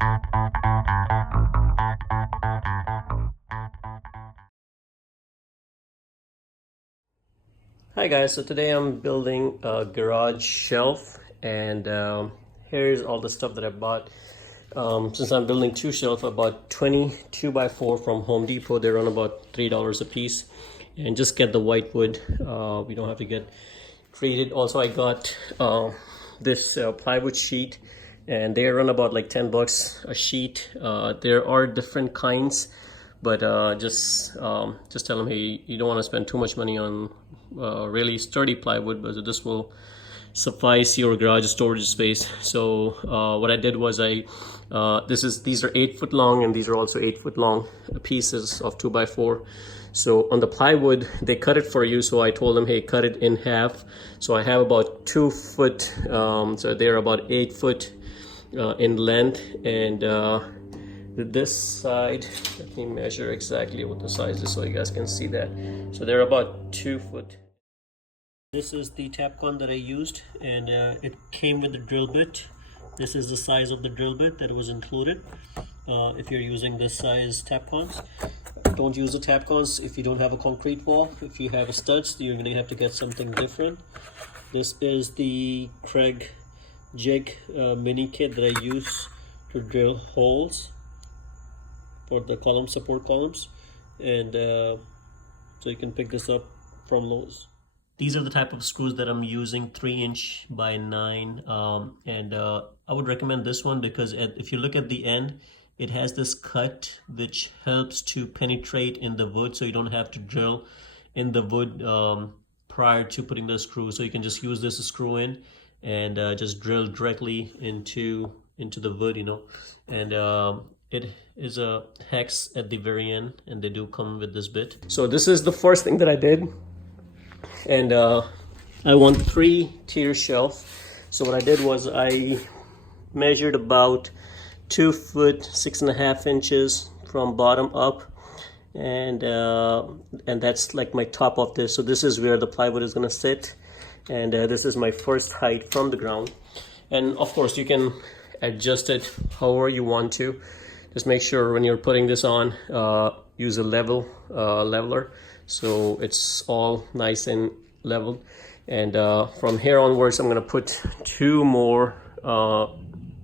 Hi guys, so today I'm building a garage shelf, and here's all the stuff that I bought. Since I'm building two shelves, I bought 20 2x4 from Home Depot. They run about $3 a piece, and just get the white wood. We don't have to get treated. Also, I got this plywood sheet, and they run about like 10 bucks a sheet. There are different kinds, but just tell them, hey, you don't want to spend too much money on really sturdy plywood, but this will suffice your garage storage space. So what I did was these are 8 foot long, and these are also 8 foot long pieces of 2x4. So on the plywood, they cut it for you. So I told them, hey, cut it in half. So I have about 2 foot, so they're about 8 foot in length. And this side, let me measure exactly what the size is so you guys can see that. So they're about 2 foot. This is the Tapcon that I used, and it came with the drill bit. This is the size of the drill bit that was included. If you're using this size Tapcons, don't use the Tapcons if you don't have a concrete wall. If you have a studs, you're going to have to get something different. This is the Craig jig mini kit that I use to drill holes for the support columns, and so you can pick this up from Lowe's. These are the type of screws that I'm using, 3" by 9, and I would recommend this one because if you look at the end, it has this cut which helps to penetrate in the wood, so you don't have to drill in the wood prior to putting the screw. So you can just use this to screw in and just drill directly into the wood, you know. And it is a hex at the very end, and they do come with this bit. So this is the first thing that I did, and I want 3-tier shelf. So what I did was I measured about 2 foot 6.5 inches from bottom up, and that's like my top of this. So this is where the plywood is going to sit, and this is my first height from the ground. And of course you can adjust it however you want to. Just make sure when you're putting this on, use a leveler, so it's all nice and leveled. And from here onwards, I'm gonna put 2 more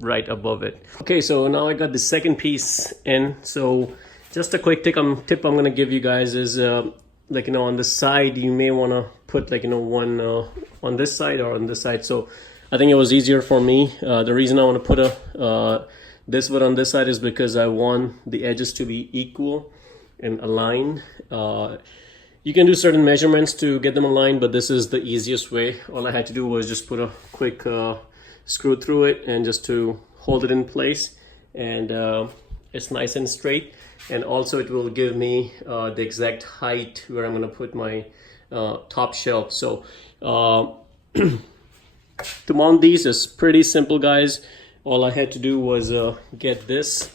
right above it. Okay, so now I got the second piece in. So just a quick tip I'm gonna give you guys is like, you know, on the side you may want to put, like, you know, one on this side or on this side. So I think it was easier for me. The reason I want to put this wood on this side is because I want the edges to be equal and aligned. You can do certain measurements to get them aligned, but this is the easiest way. All I had to do was just put a quick screw through it and just to hold it in place, and it's nice and straight. And also it will give me the exact height where I'm going to put my top shelf. So to mount these is pretty simple, guys. All I had to do was get this.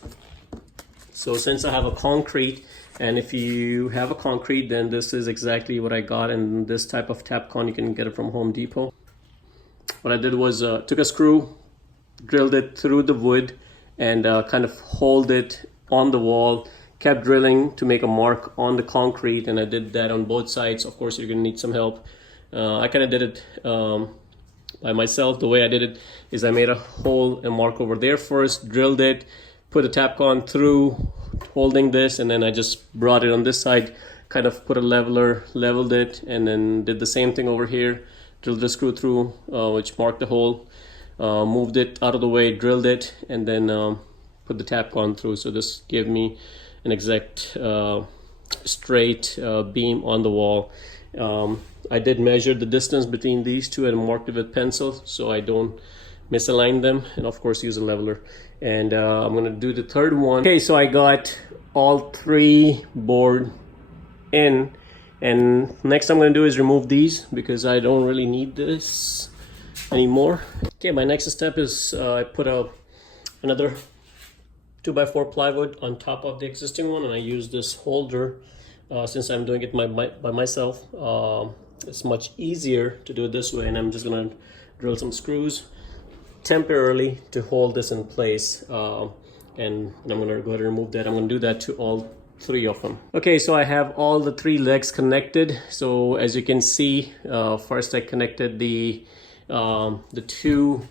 So since I have a concrete, and if you have a concrete, then this is exactly what I got. And this type of Tapcon, you can get it from Home Depot. What I did was took a screw, drilled it through the wood, and kind of hold it on the wall, kept drilling to make a mark on the concrete, and I did that on both sides. Of course, you're gonna need some help. I kind of did it by myself. The way I did it is I made a hole and mark over there first, drilled it, put a Tapcon through, holding this, and then I just brought it on this side, kind of put a leveler, leveled it, and then did the same thing over here, drilled the screw through, which marked the hole, moved it out of the way, drilled it, and then put the Tapcon through. So this gave me an exact straight beam on the wall. I did measure the distance between these two and marked it with pencil so I don't misalign them, and of course use a leveler. And I'm gonna do the third one. Okay, so I got all 3 board in, and next I'm gonna do is remove these because I don't really need this anymore. Okay, my next step is I put another 2x4 plywood on top of the existing one, and I use this holder since I'm doing it by myself. It's much easier to do it this way, and I'm just gonna drill some screws temporarily to hold this in place. and I'm going to go ahead and remove that. I'm going to do that to all 3 of them. Okay, so I have all the 3 legs connected. So as you can see, first I connected the 2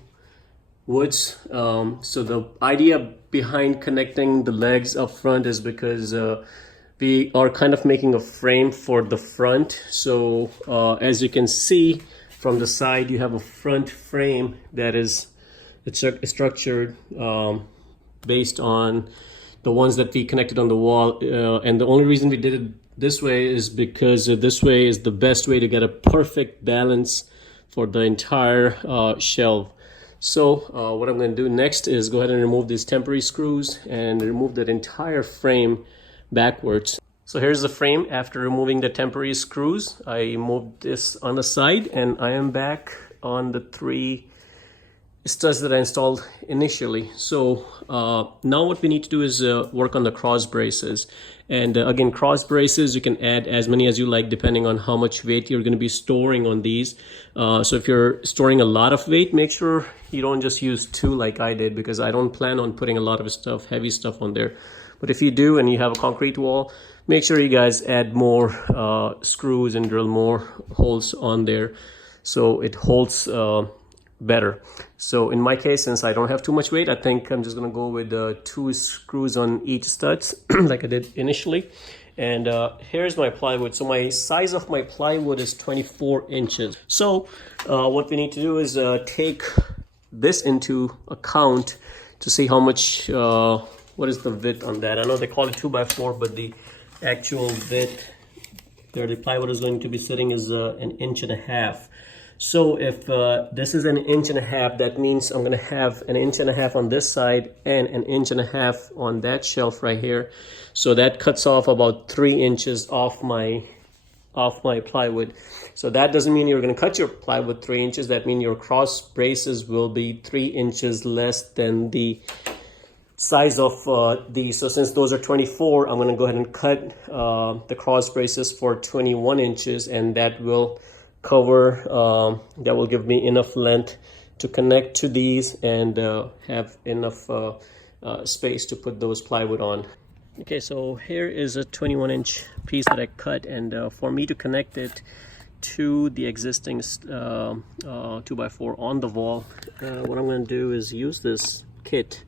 woods. So the idea behind connecting the legs up front is because we are kind of making a frame for the front. So as you can see from the side, you have a front frame that is structured based on the ones that we connected on the wall, and the only reason we did it this way is because this way is the best way to get a perfect balance for the entire shelf. So what I'm going to do next is go ahead and remove these temporary screws and remove that entire frame backwards. So here's the frame after removing the temporary screws. I moved this on the side, and I am back on the 3 studs that I installed initially. So now what we need to do is work on the cross braces. And again, cross braces, you can add as many as you like depending on how much weight you're going to be storing on these. So if you're storing a lot of weight, make sure you don't just use 2 like I did, because I don't plan on putting a lot of stuff, heavy stuff on there. But if you do and you have a concrete wall, make sure you guys add more screws and drill more holes on there so it holds better. So in my case, since I don't have too much weight, I think I'm just gonna go with 2 screws on each studs like I did initially. And here's my plywood. So my size of my plywood is 24 inches. So what we need to do is take this into account to see how much what is the width on that. I know they call it 2x4, but the actual width where the plywood is going to be sitting is 1.5 inches. So if this is 1.5 inches, that means I'm going to have 1.5 inches on this side and 1.5 inches on that shelf right here. So that cuts off about 3 inches off my plywood. So that doesn't mean you're going to cut your plywood 3 inches. That means your cross braces will be 3 inches less than the size of these. So since those are 24, I'm going to go ahead and cut the cross braces for 21 inches, and that will cover, that will give me enough length to connect to these and have enough space to put those plywood on. Okay, so here is a 21-inch piece that I cut, and for me to connect it to the existing 2x4 on the wall, what I'm going to do is use this kit.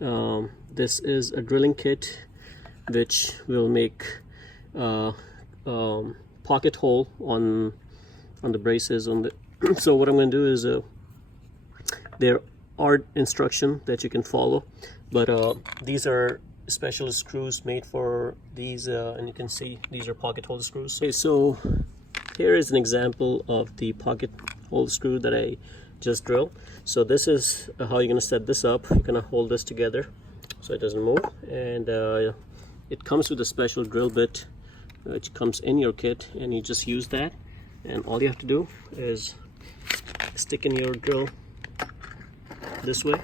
This is a drilling kit which will make pocket hole on the braces on the so what I'm going to do is there are instructions that you can follow, but these are special screws made for these, and you can see these are pocket hole screws. Okay, so here is an example of the pocket hole screw that I just drilled. So this is how you're going to set this up. You're going to hold this together so it doesn't move, and it comes with a special drill bit which comes in your kit, and you just use that. And all you have to do is stick in your drill this way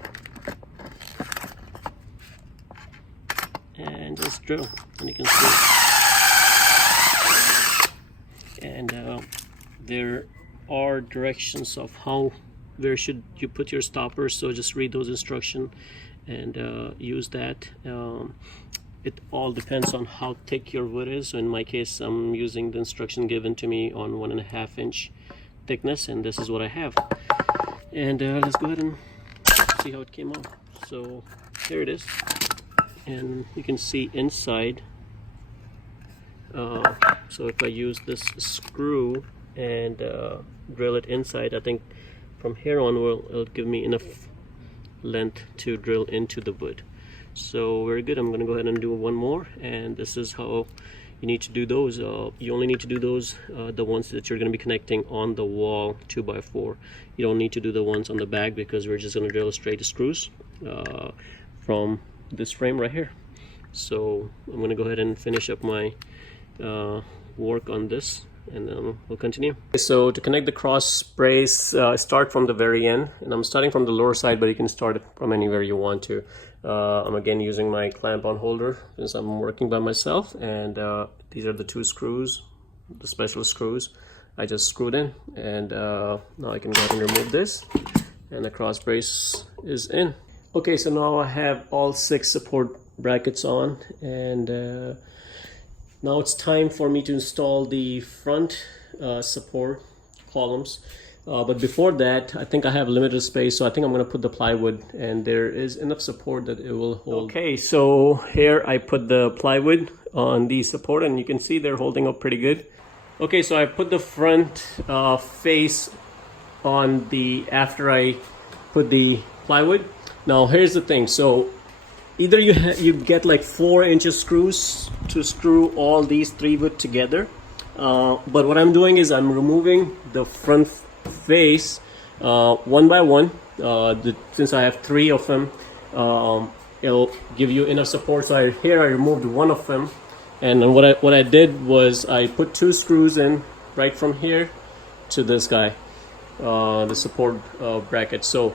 and just drill, and you can see. And there are directions of where should you put your stoppers, so just read those instructions and use that. It all depends on how thick your wood is. So in my case, I'm using the instruction given to me on 1.5 inch thickness, and this is what I have. And let's go ahead and see how it came out. So here it is, and you can see inside. So if I use this screw and drill it inside, I think from here on it'll give me enough length to drill into the wood. So very good. I'm going to go ahead and do one more, and this is how you need to do those. You only need to do those the ones that you're going to be connecting on the wall 2x4. You don't need to do the ones on the back, because we're just going to drill straight screws from this frame right here. So I'm going to go ahead and finish up my work on this, and then we'll continue. So to connect the cross brace, start from the very end, and I'm starting from the lower side, but you can start it from anywhere you want to. I'm again using my clamp on holder since I'm working by myself, and these are the 2 screws, the special screws I just screwed in, and now I can go ahead and remove this, and the cross brace is in. Okay, so now I have all 6 support brackets on, and now it's time for me to install the front support columns. But before that, I think I have limited space, so I think I'm going to put the plywood, and there is enough support that it will hold. Okay, so here I put the plywood on the support, and you can see they're holding up pretty good. Okay, so I put the front face on the after I put the plywood. Now here's the thing, so either you get like 4-inch screws to screw all these 3 wood together, but what I'm doing is I'm removing the front face one by one. Since I have 3 of them, it'll give you enough support. So here I removed one of them, and then what I did was I put 2 screws in right from here to this guy, the support bracket. So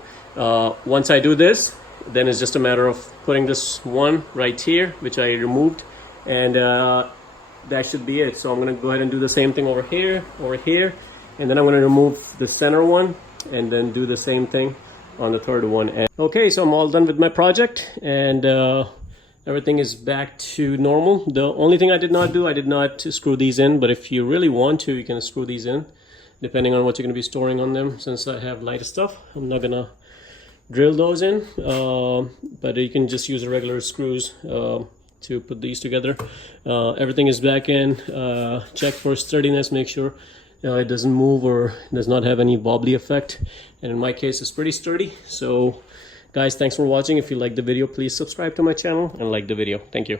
once I do this, then it's just a matter of putting this one right here, which I removed, and that should be it. So I'm going to go ahead and do the same thing over here, and then I'm going to remove the center one and then do the same thing on the third one. And okay, so I'm all done with my project, and everything is back to normal. The only thing I did not screw these in, but if you really want to, you can screw these in depending on what you're going to be storing on them. Since I have lighter stuff, I'm not gonna drill those in, but you can just use the regular screws to put these together. Everything is back in. Check for sturdiness, make sure it doesn't move or does not have any wobbly effect, and in my case it's pretty sturdy. So guys, thanks for watching. If you like the video, please subscribe to my channel and like the video. Thank you.